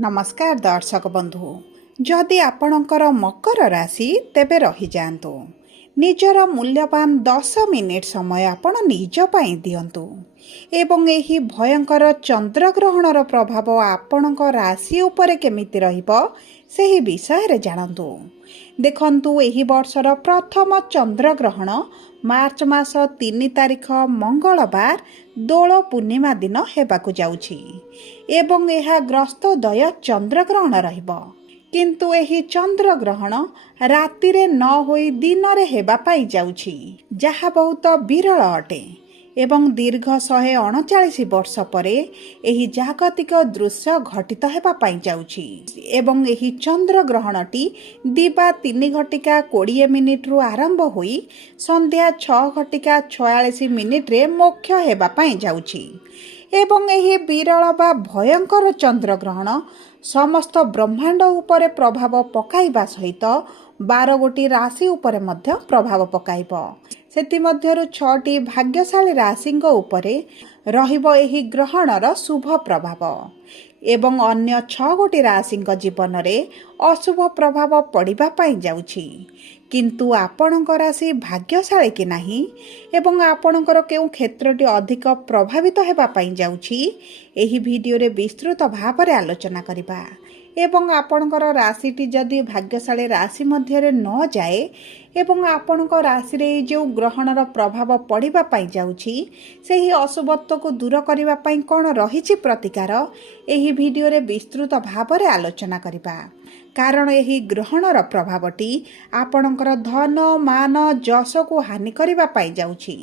नमस्कार दर्शक बंधु जदि आपणकर मकर राशि तेबे रही जातु निजर मूल्यवान 10 मिनिट समय आपण निज पाई दियंतु एवं एही भयंकर चंद्रग्रहणर प्रभाव आपणक राशि उपरे केमिति रहिबो सेही विषय रे जानतु। देखंतु एही वर्षर प्रथम चंद्रग्रहण मार्च मास 3 तारिख मंगलवार दोल पूर्णिमा दिन हेबाकु जाउछि एवं यह ग्रस्तोदय चंद्रग्रहण रहिबो। किंतु एही चंद्रग्रहण रातिरे न होई दिन रे हेबा पाई जाउछि जहा बहुत विरल अटे एवं दीर्घ 139 वर्ष परे एही जागतिक दृश्य घटित हेबा पाई जाउछि एवं एही चंद्रग्रहणटी दिबा 3 घटिका 20 मिनिट रु आरंभ होई संध्या 6 घटिका 46 मिनिट रे मोक्ष हेबा पाई जाउछि एवं एही विरल बा भयंकर चंद्रग्रहण समस्त ब्रह्मांड उपरे प्रभाव पकाइबा सहित 12 गोटी राशि उपरे मध्य प्रभाव पकाइबो। सेति मध्यरु 6टी भाग्यशाली राशिंग उपरे रहिबो एही ग्रहणर शुभ प्रभाव एवं अन्य 6 गोटी राशिंग जीवन रे अशुभ प्रभाव पड़िबा पाई जाउछि। किंतु आपणक राशि भाग्यशाली कि नाही एवं आपणकर केउ क्षेत्रटी अधिक प्रभावित हेबा पाई जाउछि एही भिडियो रे विस्तृत भाव रे आलोचना करिबा एवं आपणकर राशिटी जदि भाग्यशाली राशि मध्यरे न जाए एवं आपणक राशि रे जो ग्रहणर प्रभाव पड़िबा पाई जाउछि सेही अशुभत्व को दूर करिबा पाई कोन रहिछि प्रतिकार एही भिडियो रे विस्तृत भाव रे आलोचना करिबा। कारण एही ग्रहणर प्रभावटी आपणकर धन मान जश को हानि करिबा पाई जाउछि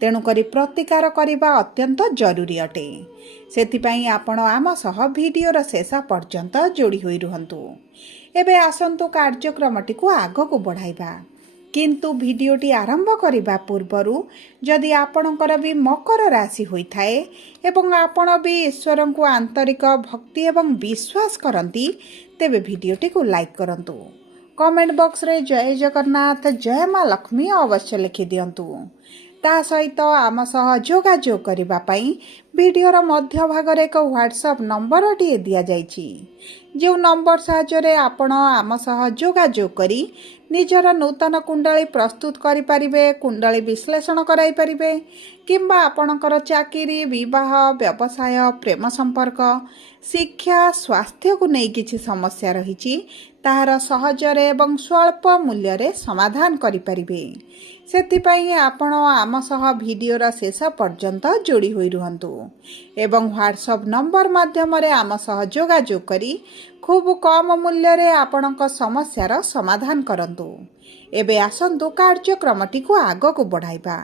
तेणु करी प्रतिकार करिबा अत्यंत जरूरी अटे। सेतिपाई आपण आम सह भिडियोर शेष पर्यंत जोड़ी होई रुहंतु। एबे आसंतु कार्यक्रमटी को आग को बढ़ाइबा किंतु भिडियोटी आरंभ करिबा पूर्वरु जदि आपणकर भी मकर राशि होइथाए एवं आपण भी ईश्वर को आंतरिक भक्ति एवं विश्वास करंती तेबे भिडियोटी को लाइक करंतु। कमेंट बॉक्स रे जय जगन्नाथ जय मां लक्ष्मी अवश्य लिखि दियंतु। ता सहित आम सह जोगाजोग करिबा पई भिडियोर मध्य भाग रे एक व्हाट्सएप नंबर टी दिया जाइछि जो नंबर साहाय्य आपण आम सह जोगाजोग करी निजर नूतन कुंडली प्रस्तुत करि परिबे कुंडली विश्लेषण कराई परिबे किंबा आपणकर चाकरी विवाह व्यवसाय प्रेम संपर्क शिक्षा स्वास्थ्य को नहीं किछि समस्या रहिछि ताहार सहजरे एवं स्वल्प मूल्य रे समाधान करि परिबे। सेतिपाई आपण आम सह भिडियोर शेष पर्यंत जोड़ी होई रुहंतु एवं व्हाट्सएप नंबर माध्यम रे आम सह जोगाजोग करी खूब कम मूल्य रे आपणक समस्यार समाधान करंतु। एबे आसंतु कार्यक्रमटी को आग को बढ़ाइबा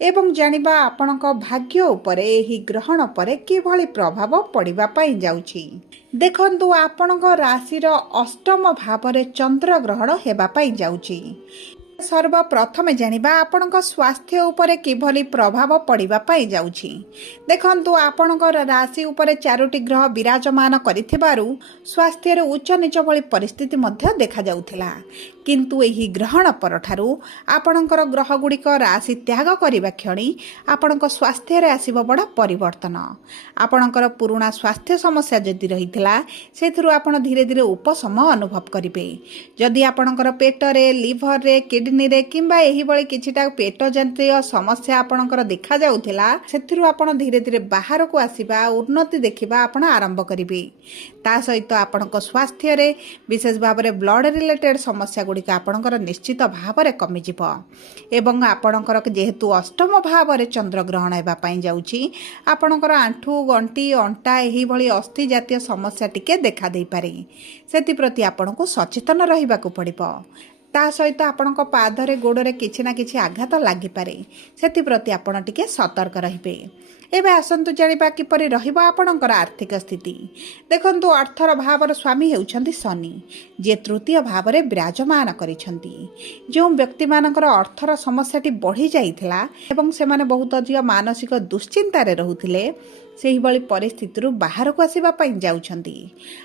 एवं जानिबा आपणक भाग्य उपरे एही ग्रहण परे किभଳି प्रभाव पड़िबा पाई जाउछि। देखंतु आपणक राशिर अष्टम भावरे चंद्र ग्रहण हेबा पाई जाउछि। सर्वप्रथम जानिबा आपणक स्वास्थ्य उपरे किभଳି प्रभाव पड़िबा पाई जाउछि। देखंतु आपणक राशि उपरे 4टी ग्रह विराजमान करिथिबारु स्वास्थ्य रे उच्च नीच भଳି परिस्थिति मध्य देखा जाउथिला किंतु एही ग्रहण परठारु आपणकर ग्रह गुड़िक राशि त्याग करिबा क्षणी आपणक स्वास्थ्य रे आसीबो बड़ परिवर्तन। आपणकर पुराना स्वास्थ्य समस्या जदि रहिथिला सेथुरु आपण धीरे धीरे उपशम अनुभव करिबे। जदि आपणकर पेट रे लिवर रे किडनी रे किंबा एही बळे किछिटा पेट जंत्रीय समस्या आपणकर देखा जाउथिला सेथुरु आपण धीरे धीरे बाहर को आसीबा उन्नति देखिबा आपण आरंभ करिबे। ता सहित आपणक स्वास्थ्य रे विशेष भाव रे ब्लड रिलेटेड समस्या गुड़िक आपणकर निश्चित भाव रे कमि जिवो एवं आपणकर जेहेतु अष्टम भाव रे चंद्र ग्रहण हेबा पाई जाउछि आपणकर आंठू गंटी अंटा एही भଳି अस्थि जातीय समस्या टिके देखा देई पारे सेति प्रति आपणको सचेतन रहिबाकू पड़िबो। ता सहित आपणक पादरे गोड़े किछि ना किछि आघात लागि पारे सेति प्रति आपण टिके सतर्क रहिबे। एबे आसंतु जानिबा किपरि रहिबो आपणकर आर्थिक स्थिति। देखंतु अर्थर भावर स्वामी हेउछंती शनि जे तृतीय भाव रे विराजमान करिसंती। जो व्यक्ति मानकर अर्थर समस्याटी बढ़ी जाइथिला एवं सेमाने बहुत अधिक मानसिक दुश्चिंता रे रहुथिले सेही बळी परिस्थिति बाहर को आसीबा पाई जाउछंती।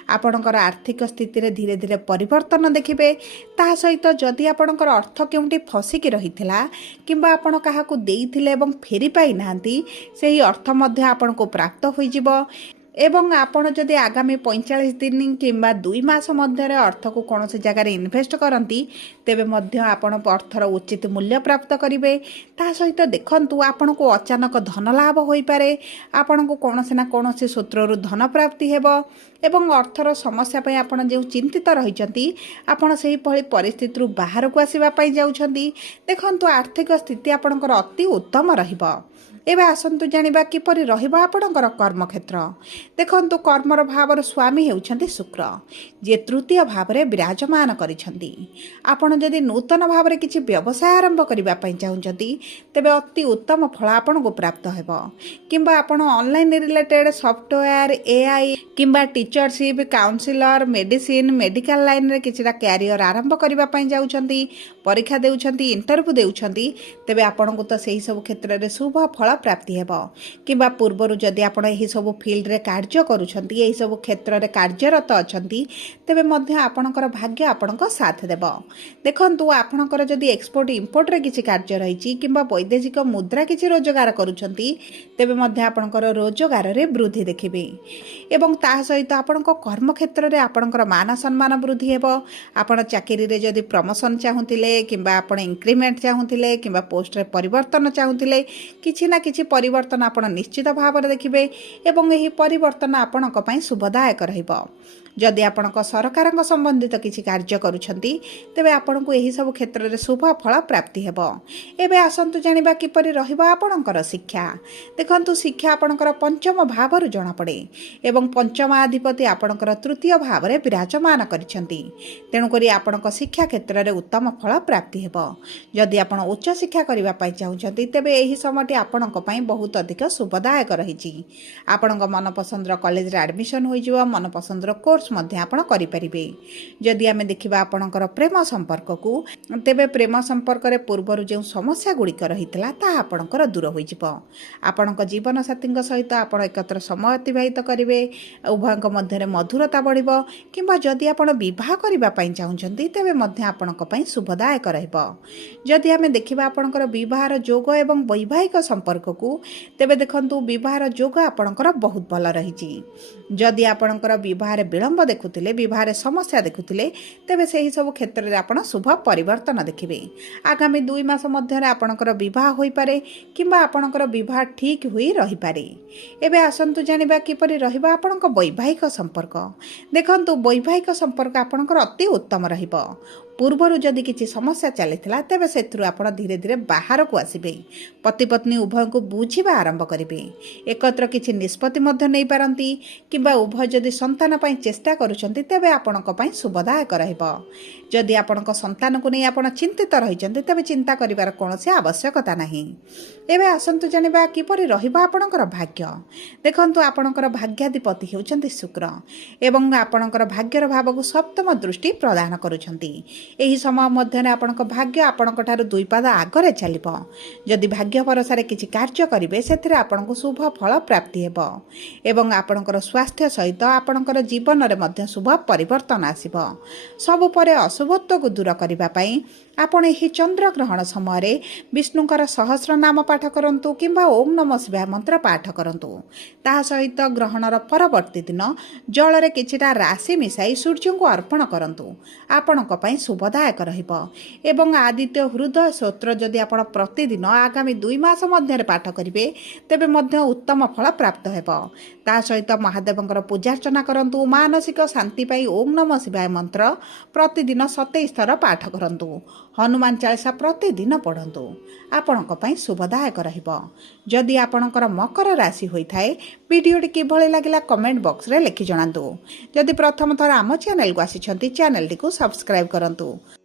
आपणकर आर्थिक स्थिति रे धीरे धीरे परिवर्तन देखिबे। ता सहित जदि आपणकर अर्थ केउंटी फसिकी रहिथिला किंबा आपण काहाकू देइथिले एवं फेरी पाई नांती सेही अर्थ मध्य आपणको प्राप्त होई जिवो ଏବଂ ଆପଣ ଯଦି ଆଗାମୀ 45 ଦିନ କିମ୍ବା 2 ମାସ ମଧ୍ୟରେ ଅର୍ଥକୁ କୌଣସି ଜାଗାରେ ଇନଭେଷ୍ଟ କରନ୍ତି ତେବେ ମଧ୍ୟ ଆପଣ ଅର୍ଥର ଉଚିତ ମୂଲ୍ୟ ପ୍ରାପ୍ତ କରିବେ। ତା ସହିତ ଦେଖନ୍ତୁ ଆପଣଙ୍କୁ ଅଚାନକ ଧନ ଲାଭ ହୋଇପାରେ, ଆପଣଙ୍କୁ କୌଣସି ନା କୌଣସି ସୂତ୍ରରୁ ଧନ ପ୍ରାପ୍ତି ହେବ ଏବଂ ଅର୍ଥର ସମସ୍ୟା ପାଇଁ ଆପଣ ଯେଉଁ ଚିନ୍ତିତ ରହିଛନ୍ତି ଆପଣ ସେହିଭଳି ପରିସ୍ଥିତିରୁ ବାହାରକୁ ଆସିବା ପାଇଁ ଯାଉଛନ୍ତି। ଦେଖନ୍ତୁ ଆର୍ଥିକ ସ୍ଥିତି ଆପଣଙ୍କର ଅତି ଉତ୍ତମ ରହିବ। ଏବେ ଆସନ୍ତୁ ଜାଣିବା କିପରି ରହିବ ଆପଣଙ୍କର କର୍ମକ୍ଷେତ୍ର। ଦେଖନ୍ତୁ କର୍ମର ଭାବର ସ୍ୱାମୀ ହେଉଛନ୍ତି ଶୁକ୍ର, ଯିଏ ତୃତୀୟ ଭାବରେ ବିରାଜମାନ କରିଛନ୍ତି। ଆପଣ ଯଦି ନୂତନ ଭାବରେ କିଛି ବ୍ୟବସାୟ ଆରମ୍ଭ କରିବା ପାଇଁ ଚାହୁଁଛନ୍ତି ତେବେ ଅତି ଉତ୍ତମ ଫଳ ଆପଣଙ୍କୁ ପ୍ରାପ୍ତ ହେବ। କିମ୍ବା ଆପଣ ଅନଲାଇନ୍ ରିଲେଟେଡ୍ ସଫ୍ଟୱେୟାର, AI କିମ୍ବା ଟିଚରସିପ୍, କାଉନସିଲର, ମେଡିସିନ, ମେଡିକାଲ ଲାଇନରେ କିଛିଟା କ୍ୟାରିୟର ଆରମ୍ଭ କରିବା ପାଇଁ ଯାଉଛନ୍ତି, ପରୀକ୍ଷା ଦେଉଛନ୍ତି, ଇଣ୍ଟରଭ୍ୟୁ ଦେଉଛନ୍ତି, ତେବେ ଆପଣଙ୍କୁ ତ ସେହି ସବୁ କ୍ଷେତ୍ରରେ ଶୁଭ ଫଳ ପ୍ରାପ୍ତି ହେବ। କିମ୍ବା ପୂର୍ବରୁ ଯଦି ଆପଣ ଏହିସବୁ ଫିଲ୍ଡରେ କାର୍ଯ୍ୟ କରୁଛନ୍ତି, ଏହିସବୁ କ୍ଷେତ୍ରରେ କାର୍ଯ୍ୟରତ ଅଛନ୍ତି, ତେବେ ମଧ୍ୟ ଆପଣଙ୍କର ଭାଗ୍ୟ ଆପଣଙ୍କ ସାଥ ଦେବ। ଦେଖନ୍ତୁ ଆପଣଙ୍କର ଯଦି ଏକ୍ସପୋର୍ଟ ଇମ୍ପୋର୍ଟରେ କିଛି କାର୍ଯ୍ୟ ରହିଛି କିମ୍ବା ବୈଦେଶିକ ମୁଦ୍ରା କିଛି ରୋଜଗାର କରୁଛନ୍ତି ତେବେ ମଧ୍ୟ ଆପଣଙ୍କର ରୋଜଗାରରେ ବୃଦ୍ଧି ଦେଖିବେ। ଏବଂ ତା ସହିତ ଆପଣଙ୍କ କର୍ମକ୍ଷେତ୍ରରେ ଆପଣଙ୍କର ମାନ ସମ୍ମାନ ବୃଦ୍ଧି ହେବ। ଆପଣ ଚାକିରିରେ ଯଦି ପ୍ରମୋସନ୍ ଚାହୁଁଥିଲେ କିମ୍ବା ଆପଣ ଇନକ୍ରିମେଣ୍ଟ ଚାହୁଁଥିଲେ କିମ୍ବା ପୋଷ୍ଟରେ ପରିବର୍ତ୍ତନ ଚାହୁଁଥିଲେ, କିଛି ନା କିଛି ପରିବର୍ତ୍ତନ ଆପଣ ନିଶ୍ଚିତ ଭାବରେ ଦେଖିବେ ଏବଂ ଏହି ପରିବର୍ତ୍ତନ ଆପଣଙ୍କ ପାଇଁ ଶୁଭଦାୟକ ରହିବ। ଯଦି ଆପଣଙ୍କ ସରକାରଙ୍କ ସମ୍ବନ୍ଧିତ କିଛି କାର୍ଯ୍ୟ କରୁଛନ୍ତି ତେବେ ଆପଣଙ୍କୁ ଏହିସବୁ କ୍ଷେତ୍ରରେ ଶୁଭ ଫଳ ପ୍ରାପ୍ତି ହେବ। ଏବେ ଆସନ୍ତୁ ଜାଣିବା କିପରି ରହିବ ଆପଣଙ୍କର ଶିକ୍ଷା। ଦେଖନ୍ତୁ ଶିକ୍ଷା ଆପଣଙ୍କର ପଞ୍ଚମ ଭାବରୁ ଜଣାପଡ଼େ ଏବଂ ପଞ୍ଚମାଧିପତି ଆପଣଙ୍କର ତୃତୀୟ ଭାବରେ ବିରାଜମାନ କରିଛନ୍ତି। ତେଣୁକରି ଆପଣଙ୍କ ଶିକ୍ଷା କ୍ଷେତ୍ରରେ ଉତ୍ତମ ଫଳ ପ୍ରାପ୍ତି ହେବ। ଯଦି ଆପଣ ଉଚ୍ଚଶିକ୍ଷା କରିବା ପାଇଁ ଚାହୁଁଛନ୍ତି ତେବେ ଏହି ସମୟଟି ଆପଣଙ୍କ ପାଇଁ ବହୁତ ଅଧିକ ଶୁଭଦାୟକ ରହିଛି। ଆପଣଙ୍କ ମନପସନ୍ଦର କଲେଜରେ ଆଡ଼ମିସନ୍ ହୋଇଯିବ, ମନପସନ୍ଦର କୋର୍ସ ମଧ୍ୟ ଆପଣ କରିପାରିବେ। ଯଦି ଆମେ ଦେଖିବା ଆପଣଙ୍କର ପ୍ରେମ ସମ୍ପର୍କକୁ, ତେବେ ପ୍ରେମ ସମ୍ପର୍କରେ ପୂର୍ବରୁ ଯେଉଁ ସମସ୍ୟା ଗୁଡ଼ିକ ରହିଥିଲା ତାହା ଆପଣଙ୍କର ଦୂର ହୋଇଯିବ। ଆପଣଙ୍କ ଜୀବନସାଥୀଙ୍କ ସହିତ ଆପଣ ଏକତ୍ର ସମୟ ଅତିବାହିତ କରିବେ, ଉଭୟଙ୍କ ମଧ୍ୟରେ ମଧୁରତା ବଢ଼ିବ। କିମ୍ବା ଯଦି ଆପଣ ବିବାହ କରିବା ପାଇଁ ଚାହୁଁଛନ୍ତି ତେବେ ମଧ୍ୟ ଆପଣଙ୍କ ପାଇଁ ଶୁଭଦାୟକ ରହିବ। ଯଦି ଆମେ ଦେଖିବା ଆପଣଙ୍କର ବିବାହର ଯୋଗ ଏବଂ ବୈବାହିକ ସମ୍ପର୍କକୁ, ତେବେ ଦେଖନ୍ତୁ ବିବାହର ଯୋଗ ଆପଣଙ୍କର ବହୁତ ଭଲ ରହିଛି। ଯଦି ଆପଣଙ୍କର ବିବାହରେ ବିଳମ୍ବ ଦେଖୁଥିଲେ, ବିବାହରେ ସମସ୍ୟା ଦେଖୁଥିଲେ, ତେବେ ସେହି ସବୁ କ୍ଷେତ୍ରରେ ଆପଣ ଶୁଭ ପରିବର୍ତ୍ତନ ଦେଖିବେ। ଆଗାମୀ 2 ମାସ ମଧ୍ୟରେ ଆପଣଙ୍କର ବିବାହ ହୋଇପାରେ କିମ୍ବା ଆପଣଙ୍କର ବିବାହ ଠିକ୍ ହୋଇ ରହିପାରେ। ଏବେ ଆସନ୍ତୁ ଜାଣିବା କିପରି ରହିବ ଆପଣଙ୍କ ବୈବାହିକ ସମ୍ପର୍କ। ଦେଖନ୍ତୁ ବୈବାହିକ ସମ୍ପର୍କ ଆପଣଙ୍କର ଅତି ଉତ୍ତମ ରହିବ। ପୂର୍ବରୁ ଯଦି କିଛି ସମସ୍ୟା ଚାଲିଥିଲା ତେବେ ସେଥିରୁ ଆପଣ ଧୀରେ ଧୀରେ ବାହାରକୁ ଆସିବେ। ପତି ପତ୍ନୀ ଉଭୟଙ୍କୁ ବୁଝିବା ଆରମ୍ଭ କରିବେ। ଏକତ୍ର କିଛି ନିଷ୍ପତ୍ତି ମଧ୍ୟ ନେଇପାରନ୍ତି କିମ୍ବା ଉଭୟ ଯଦି ସନ୍ତାନ ପାଇଁ ଚେଷ୍ଟା କରୁଛନ୍ତି ତେବେ ଆପଣଙ୍କ ପାଇଁ ଶୁଭଦାୟକ ରହିବ। ଯଦି ଆପଣଙ୍କ ସନ୍ତାନକୁ ନେଇ ଆପଣ ଚିନ୍ତିତ ରହିଛନ୍ତି ତେବେ ଚିନ୍ତା କରିବାର କୌଣସି ଆବଶ୍ୟକତା ନାହିଁ। ଏବେ ଆସନ୍ତୁ ଜାଣିବା କିପରି ରହିବ ଆପଣଙ୍କର ଭାଗ୍ୟ। ଦେଖନ୍ତୁ ଆପଣଙ୍କର ଭାଗ୍ୟାଧିପତି ହେଉଛନ୍ତି ଶୁକ୍ର ଏବଂ ଆପଣଙ୍କର ଭାଗ୍ୟର ଭାବକୁ ସପ୍ତମ ଦୃଷ୍ଟି ପ୍ରଦାନ କରୁଛନ୍ତି। ଏହି ସମୟ ମଧ୍ୟରେ ଆପଣଙ୍କ ଭାଗ୍ୟ ଆପଣଙ୍କ ଠାରୁ 2 ପାଦ ଆଗରେ ଚାଲିବ। ଯଦି ଭାଗ୍ୟ ଭରସାରେ କିଛି କାର୍ଯ୍ୟ କରିବେ ସେଥିରେ ଆପଣଙ୍କୁ ଶୁଭ ଫଳ ପ୍ରାପ୍ତି ହେବ ଏବଂ ଆପଣଙ୍କର ସ୍ୱାସ୍ଥ୍ୟ ସହିତ ଆପଣଙ୍କର ଜୀବନରେ ମଧ୍ୟ ଶୁଭ ପରିବର୍ତ୍ତନ ଆସିବ। ସବୁ ପରେ ଅଶୁଭତ୍ୱକୁ ଦୂର କରିବା ପାଇଁ ଆପଣ ଏହି ଚନ୍ଦ୍ରଗ୍ରହଣ ସମୟରେ ବିଷ୍ଣୁଙ୍କର ସହସ୍ର ନାମ ପାଠ କରନ୍ତୁ କିମ୍ବା ଓମ୍ ନମଃ ଶିବାୟ ମନ୍ତ୍ର ପାଠ କରନ୍ତୁ। ତାହା ସହିତ ଗ୍ରହଣର ପରବର୍ତ୍ତୀ ଦିନ ଜଳରେ କିଛିଟା ରାଶି ମିଶାଇ ସୂର୍ଯ୍ୟଙ୍କୁ ଅର୍ପଣ କରନ୍ତୁ। ଆପଣଙ୍କ ପାଇଁ ଶୁଭଦାୟକ ରହିବ ଏବଂ ଆଦିତ୍ୟ ହୃଦୟ ସ୍ତୋତ୍ର ଯଦି ଆପଣ ପ୍ରତିଦିନ ଆଗାମୀ 2 ମାସ ମଧ୍ୟରେ ପାଠ କରିବେ ତେବେ ମଧ୍ୟ ଉତ୍ତମ ଫଳ ପ୍ରାପ୍ତ ହେବ। ତା ସହିତ ମହାଦେବଙ୍କର ପୂଜାର୍ଚ୍ଚନା କରନ୍ତୁ। ମାନସିକ ଶାନ୍ତି ପାଇଁ ଓମ୍ ନମଃ ଶିବାୟ ମନ୍ତ୍ର ପ୍ରତିଦିନ 27 ଥର ପାଠ କରନ୍ତୁ। ହନୁମାନ ଚାଳିଶା ପ୍ରତିଦିନ ପଢ଼ନ୍ତୁ। ଆପଣଙ୍କ ପାଇଁ ଶୁଭଦାୟକ ରହିବ। ଯଦି ଆପଣଙ୍କର ମକର ରାଶି ହୋଇଥାଏ, ଭିଡ଼ିଓଟି କିଭଳି ଲାଗିଲା କମେଣ୍ଟ ବକ୍ସରେ ଲେଖି ଜଣାନ୍ତୁ। ଯଦି ପ୍ରଥମ ଥର ଆମ ଚ୍ୟାନେଲକୁ ଆସିଛନ୍ତି ଚ୍ୟାନେଲଟିକୁ ସବସ୍କ୍ରାଇବ୍ କରନ୍ତୁ।